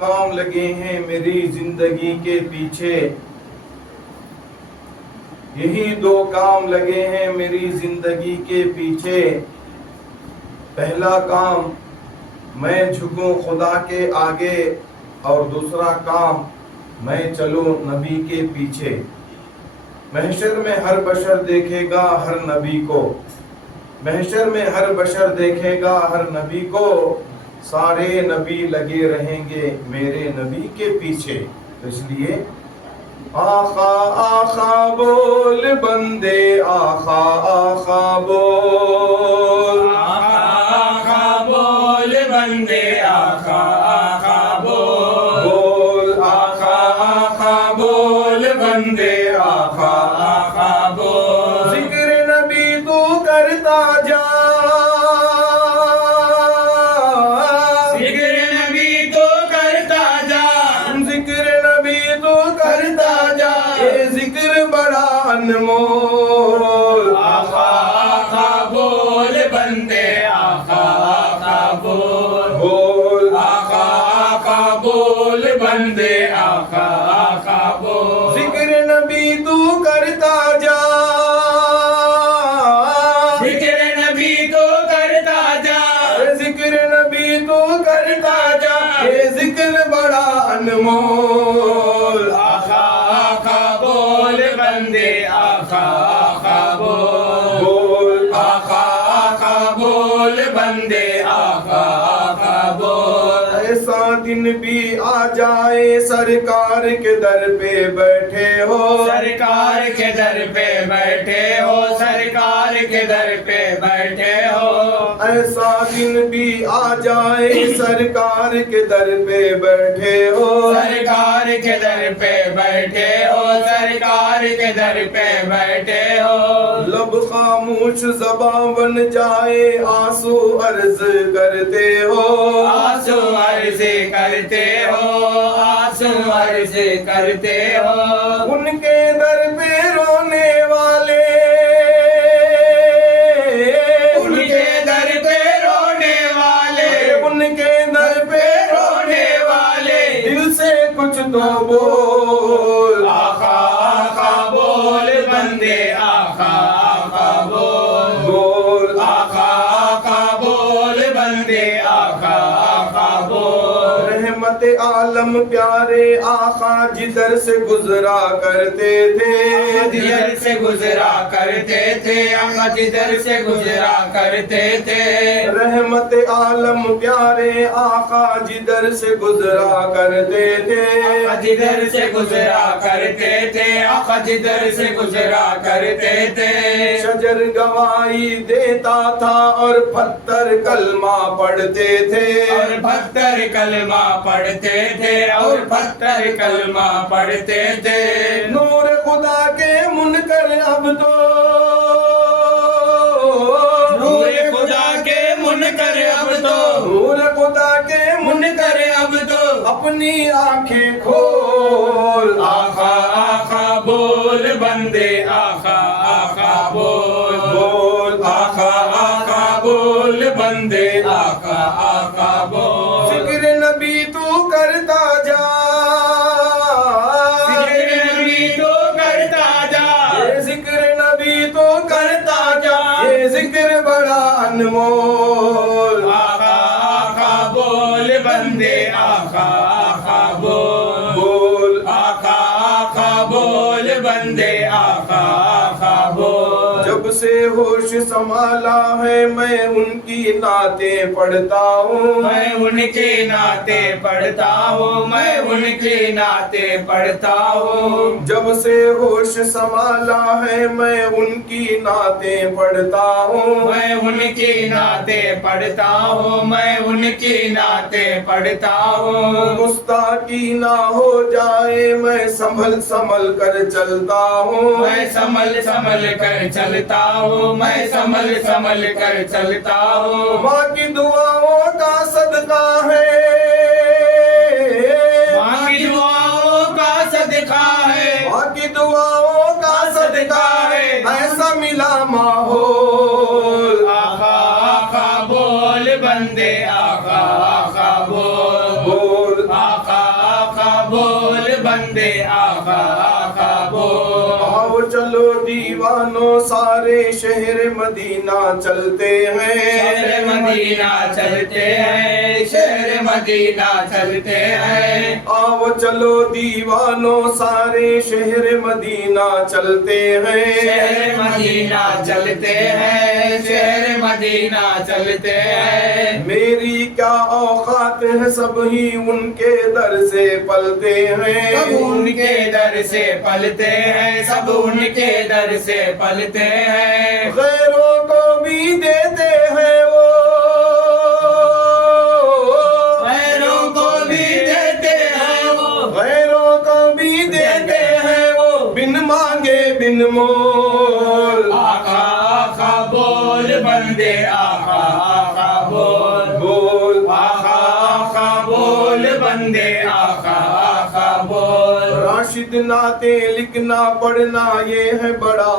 کام لگے ہیں میری زندگی کے پیچھے، یہی دو کام لگے ہیں میری زندگی کے پیچھے۔ پہلا کام میں جھکوں خدا کے آگے، اور دوسرا کام میں چلوں نبی کے پیچھے۔ محشر میں ہر بشر دیکھے گا ہر نبی کو، محشر میں ہر بشر دیکھے گا ہر نبی کو، سارے نبی لگے رہیں گے میرے نبی کے پیچھے۔ تو اس لیے آقا آقا بول بندے، آقا آقا بول، آقا آقا بول بندے، آقا آقا بول، آقا آقا بول بندے، آقا آقا بول۔ ذکر نبی تو کرتا جا، ذکر نبی تو کرتا جا، ذکر نبی تو کرتا جا، یہ ذکر بڑا انمول۔ آقا آقا بول بندے، آقا آقا بول، بول آقا آقا بول بندے، آقا آقا بول۔ ذکر نبی تو کرتا جا، ذکر نبی تو کرتا جا، ذکر نبی تو کرتا جا، یہ ذکر بڑا انمول۔ آقا آقا بول بندے، آقا آقا بول، بول آقا آقا بول بندے، آقا آقا بول۔ ایسا دن بھی آ جائے سرکار کے در پہ بیٹھے ہو، سرکار کے در پہ بیٹھے ہو، سرکار کے در پہ بیٹھے ہو، ایسا دن بھی آ جائے سرکار کے در پہ بیٹھے ہو، سرکار کے در پہ بیٹھے ہو، سرکار کے در پہ بیٹھے ہو۔ لب خاموش زباں بن جائے آنسو عرض کرتے ہو، آنسو عرض کرتے ہو، آنسو عرض کرتے ہو۔ ان کے در پہ رونے والے، ان کے در پہ رونے والے، ان کے در پہ رونے والے، دل سے کچھ تو بول۔ آقا آقا بول بندے، آقا آقا بول، بول آقا آقا بول بندے، آقا آقا بول۔ رحمت عالم پیارے آقا جدھر سے گزرا کرتے تھے، جدھر سے گزرا کرتے تھے، آقا جدھر سے گزرا کرتے تھے۔ رحمت عالم پیارے آقا جدھر سے گزرا کرتے تھے، آقا جدھر سے گزرا کرتے تھے، آقا جدھر سے گزرا کرتے تھے۔ شجر گواہی دیتا تھا اور پتھر کلمہ پڑھتے تھے، اور پتھر کلمہ پڑھتے تھے، اور پتھر کلمہ پڑھتے تھے۔ نور خدا کے منکر اب تو، نور خدا کے منکر اب تو، نور خدا کے منکر اب تو، اپنی آنکھیں کھول۔ آقا آقا بول بندے، آقا آقا بول، بول آقا آقا بول بندے، آقا آقا بول۔ ذکر نبی تو کرتا جا، ذکر نبی تو کرتا جا، یہ ذکر نبی تو کرتا جا، یہ ذکر بڑا انمول۔ آقا آقا بول بندے، آقا آقا بول، بول آقا آقا بول بندے، آقا آقا بول۔ جب سے ہوش سنبھالا ہے میں ان کی نعتیں پڑھتا ہوں، میں ان کی نعتیں پڑھتا ہوں، میں ان کی نعتیں پڑھتا ہوں۔ جب سے ہوش سنبھالا ہے میں ان کی نعتیں پڑھتا ہوں، میں ان کی نعتیں پڑھتا ہوں، میں ان کی نعتیں پڑھتا ہوں۔ گستاخی نہ ہو جائے میں سنبھل سنبھل کر چلتا ہوں، میں سنبھل سنبھل کر چلتا ہوں، میں سنبھل سنبھل کر چلتا ہوں۔ ماں کی دعاؤں کا صدقہ ہے، ماں کی دعاؤں کا صدقہ ہے، ماں کی دعاؤں کا صدقہ ہے، ایسا ملا ماحول۔ آقا آقا بول بندے، آقا آقا بول، بول آقا بندے آقا آقا بول آؤ چلو دیوانوں سارے شہر مدینہ چلتے شہر ہیں مدینہ چلتے ہیں شہر مدینہ چلتے ہیں آؤ چلو دیوانوں سارے شہر مدینہ چلتے شہر ہیں مدینہ چلتے ہیں شہر مدینہ چلتے ہیں میری کیا اوقات ہے سب ہی ان کے در سے پلتے ہیں سب ان کے در سے پلتے ہیں سب ان کے در سے پلتے ہیں غیروں کو بھی دیتے ہیں وہ غیروں کو بھی دیتے ہیں وہ غیروں کو بھی دیتے ہیں وہ بن مانگے بن مول آقا آقا بول بندے آقا آقا بول بول آقا آقا بول بندے آقا آقا بول راشد نعتیں لکھنا پڑھنا یہ ہے بڑا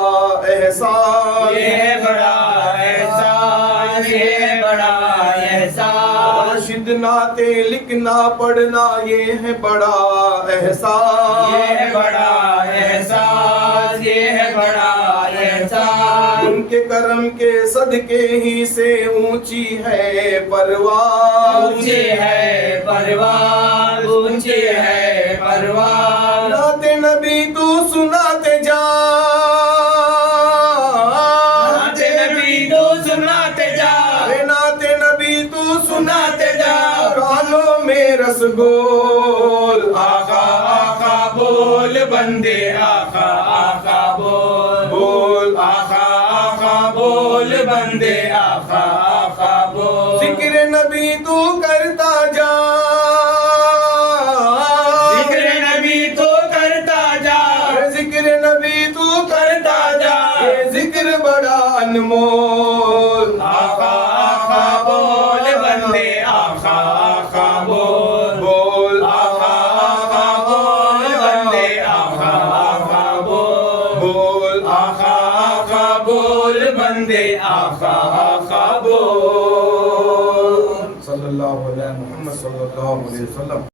احسان یہ ہے بڑا احسان یہ ہے بڑا احسان راشد نعتیں لکھنا پڑھنا یہ ہے بڑا احسان یہ ہے بڑا احسان یہ ہے بڑا احسان ان کے کرم کے صدقے ہی سے اونچی ہے پرواز اونچی ہے پروان اونچی ہے پروان نعت نبی تو سناتے جا نعت نبی تو سناتے جا نعت نبی تو سناتے جا کانوں میں رس گول آقا آقا بول بندے آقا آقا بول بول آقا آقا بول بندے آقا آقا بول ذکر نبی تو کرتا جا ذکر نبی تو کرتا جا ذکر نبی تو کرتا جا یہ ذکر بڑا انمول آقا آقا بول بندے آقا آقا بول بول آقا آقا بول بندے آقا آقا بول بول آقا آقا بول بندے آقا آقا بول صلی اللہ علیہ محمد صلی اللہ علیہ وسلم